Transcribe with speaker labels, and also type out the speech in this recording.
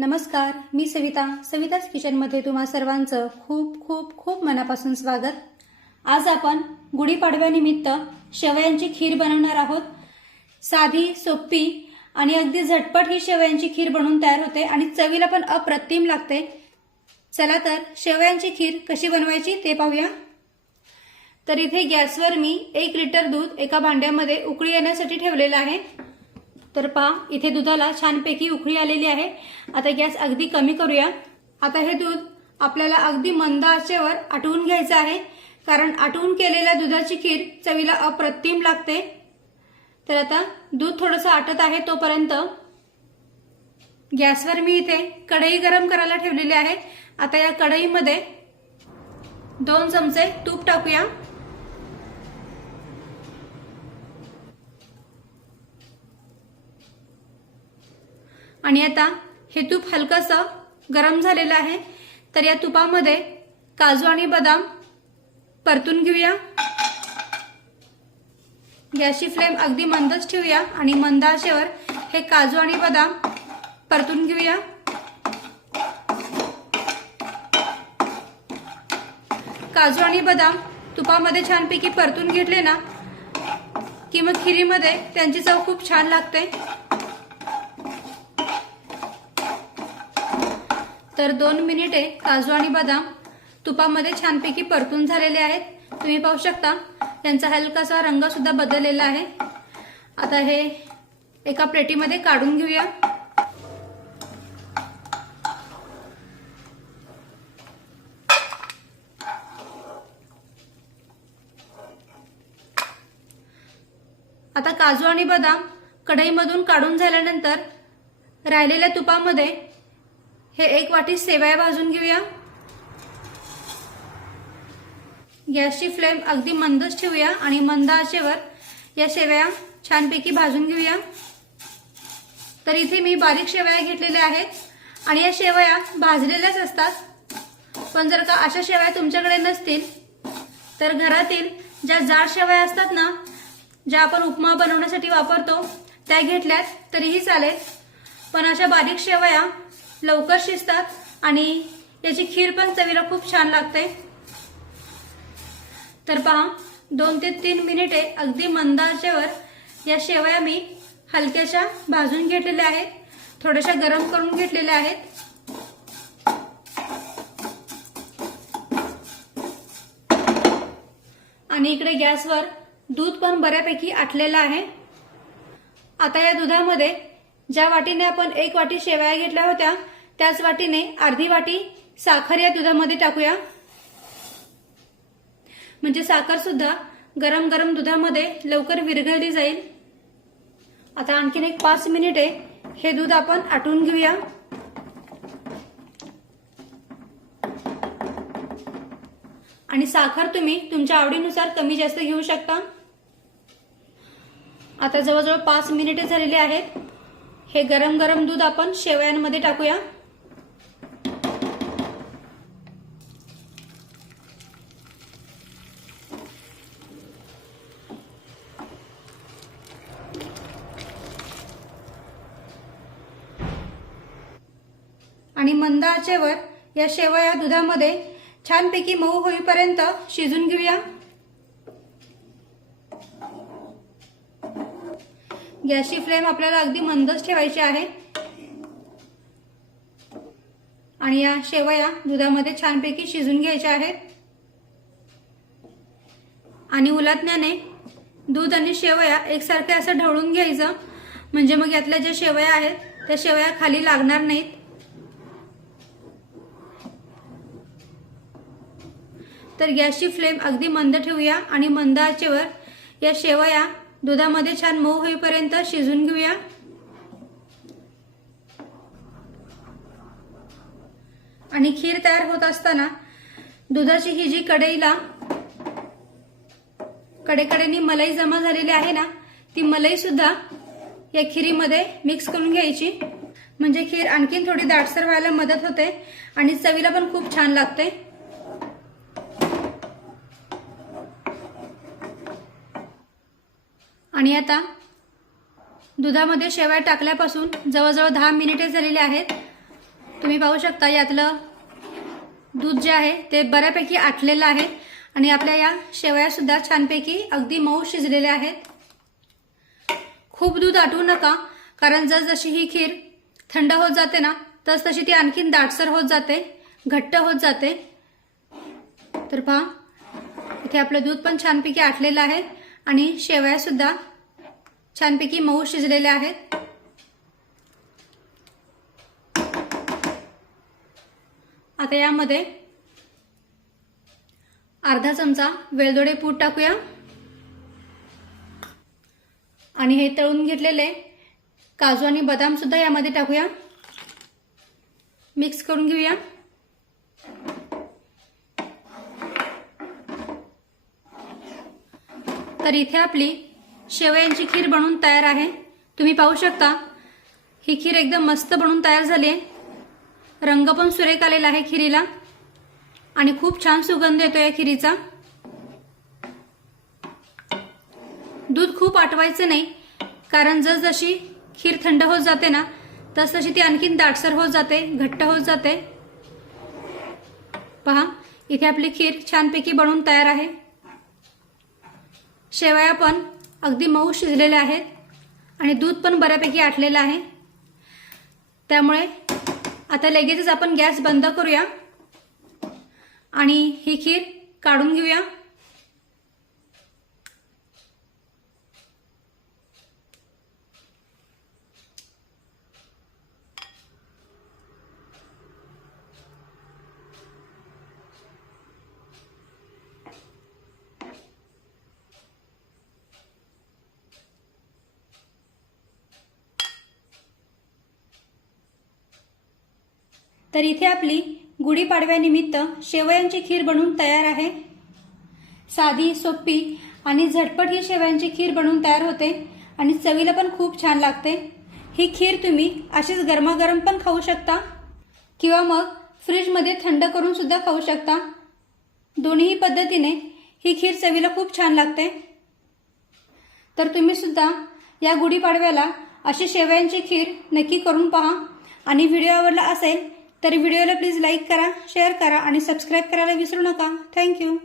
Speaker 1: नमस्कार मी सविता. सविताच किचनमध्ये तुम्हा सर्वांचं खूप खूप खूप मनापासून स्वागत. आज आपण गुढीपाडव्यानिमित्त शेवयांची खीर बनवणार आहोत. साधी सोपी आणि अगदी झटपट ही शेवयांची खीर बनवून तयार होते आणि चवीला पण अप्रतिम लागते. चला तर शेवयांची खीर कशी बनवायची ते पाहूया. तर इथे गॅसवर मी एक लिटर दूध एका भांड्यामध्ये उकळी येण्यासाठी ठेवलेलं आहे. तर पहा इथे दुधाला छानपैकी उकळी आलेली आहे. आता गॅस अगदी कमी करूया. आता हे दूध आपल्याला अगदी मंद आचेवर आटवून घ्यायचं आहे. कारण आटवून केलेल्या दुधाची खीर चवीला अप्रतिम लागते. तर आता दूध थोडंसं आटत आहे तोपर्यंत गॅसवर मी इथे कढई गरम करायला ठेवलेली आहे. आता या कढईमध्ये दोन चमचे तूप टाकूया. आणि आता हे तूप हलकंसं गरम झालेलं आहे. तर या तुपामध्ये काजू आणि बदाम परतून घेऊया. गॅसची फ्लेम अगदी मंदच ठेवूया आणि मंद हे काजू आणि बदाम परतून घेऊया. काजू आणि बदाम तुपामध्ये छानपैकी परतून घेतले ना की मग खिरीमध्ये त्यांची चव खूप छान लागते. तर दोन मिनिटे काजू आणि बदाम तुपामध्ये छानपैकी परतून झालेले आहेत. तुम्ही पाहू शकता त्यांचा हलकासा रंग सुद्धा बदललेला आहे. आता हे एका प्लेटीमध्ये काढून घेऊया. आता काजू आणि बदाम कढईमधून काढून झाल्यानंतर राहिलेल्या तुपामध्ये हे एक वाटी सेवया भाजून घेऊया. गॅसची फ्लेम अगदी मंदच ठेवूया आणि मंद आचेवर या शेवया छानपैकी भाजून घेऊया. तर इथे मी बारीक शेवया घेतलेल्या आहेत आणि या शेवया भाजलेल्याच असतात. पण जर का अशा शेवया तुमच्याकडे नसतील तर घरातील ज्या जाड शेवया असतात ना ज्या आपण उपमा बनवण्यासाठी वापरतो त्या घेतल्यात तरीही चालेल. पण अशा बारीक शेवया लवकर शिजतात आणि याची खीर पण चवीला खूप छान लागते. तर पहा दोन ते तीन मिनिटे अगदी मंदाचेवर या शेवया मी हलक्याशा भाजून घेतलेल्या आहेत. थोड्याशा गरम करून घेतलेल्या आहेत. आणि इकडे गॅसवर दूध पण बऱ्यापैकी आटलेलं आहे. आता या दुधामध्ये ज्या वाटीने आपण एक वाटी शेवया घेतल्या होत्या त्याच वाटीने अर्धी वाटी साखर या दुधामध्ये टाकूया. म्हणजे साखर सुद्धा गरम गरम दुधामध्ये लवकर विरघळली जाईल. आता आणखीन एक पाच मिनिटे हे दूध आपण आटून घेऊया. आणि साखर तुम्ही तुमच्या आवडीनुसार कमी जास्त घेऊ शकता. आता जवळजवळ पाच मिनिटे झालेली आहेत. हे गरम गरम दूध आपण शेवयांमध्ये टाकूया. आणि मंद आचेवर या शेवया दुधामध्ये छानपैकी मऊ होईपर्यंत शिजून घेऊया. गॅसची फ्लेम आपल्याला अगदी मंदच ठेवायची आहे. आणि या शेवया दुधामध्ये छानपैकी शिजून घ्यायच्या आहेत. आणि उलटण्याने दूध आणि शेवया एकसारखे असं ढवळून घ्यायचं. म्हणजे मग यातल्या ज्या शेवया आहेत त्या शेवया खाली लागणार नाहीत. तर गॅसची फ्लेम अगदी मंद ठेवूया आणि मंद आचेवर या शेवया दुधामध्ये छान मऊ होईपर्यंत शिजून घेऊया. आणि खीर तयार होत असताना दुधाची ही जी कढईला कडेकडेनी मलाई जमा झालेली आहे ना ती मलाई सुद्धा या खिरीमध्ये मिक्स करून घ्यायची. म्हणजे खीर आणखीन थोडी दाटसर व्हायला मदत होते आणि चवीला पण खूप छान लागते. आणि आता दुधामध्ये शेवया टाकल्यापासून जवळजवळ दहा मिनिटे झालेली आहेत. तुम्ही पाहू शकता यातलं दूध जे आहे ते बऱ्यापैकी आटलेलं आहे आणि आपल्या या शेवयासुद्धा छानपैकी अगदी मऊ शिजलेल्या आहेत. खूप दूध आटवू नका कारण जसजशी ही खीर थंड होत जाते ना तस तशी ती आणखीन दाटसर होत जाते घट्ट होत जाते. तर पहा इथे आपलं दूध पण छानपैकी आटलेलं आहे आणि शेवयासुद्धा छानपैकी मऊ शिजलेले आहेत. आता यामध्ये अर्धा चमचा वेलदोडे पूड टाकूया. आणि हे तळून घेतलेले काजू आणि बदाम सुद्धा यामध्ये टाकूया. मिक्स करून घेऊया. तर इथे आपली शेवयांची खीर बनवून तयार आहे. तुम्ही पाहू शकता ही खीर एकदम मस्त बनवून तयार झाली आहे. रंग पण सुरेख आलेला आहे खिरीला. आणि खूप छान सुगंध येतो या खिरीचा. दूध खूप आटवायचं नाही कारण जसजशी खीर थंड होत जाते ना तसतशी ती आणखीन दाटसर होत जाते घट्ट होत जाते. पहा इथे आपली खीर छानपैकी बनवून तयार आहे. शेवया पण अगदी मऊ शिजलेले आहेत आणि दूध पण बऱ्यापैकी आटलेलं आहे. त्यामुळे आता लगेचच आपण गॅस बंद करूया आणि ही खीर काढून घेऊया. तर इथे आपली गुढीपाडव्यानिमित्त शेवयांची खीर बनवून तयार आहे. साधी सोपी आणि झटपट ही शेवयांची खीर बनवून तयार होते आणि चवीला पण खूप छान लागते. ही खीर तुम्ही अशीच गरमागरम पण खाऊ शकता किंवा मग फ्रीजमध्ये थंड करून सुद्धा खाऊ शकता. दोन्ही पद्धतीने ही खीर चवीला खूप छान लागते. तर तुम्ही सुद्धा या गुढीपाडव्याला अशी शेवयांची खीर नक्की करून पहा आणि व्हिडिओ आवडला असेल तर व्हिडिओला प्लीज लाईक करा शेअर करा आणि सबस्क्राईब करायला विसरू नका. थँक्यू.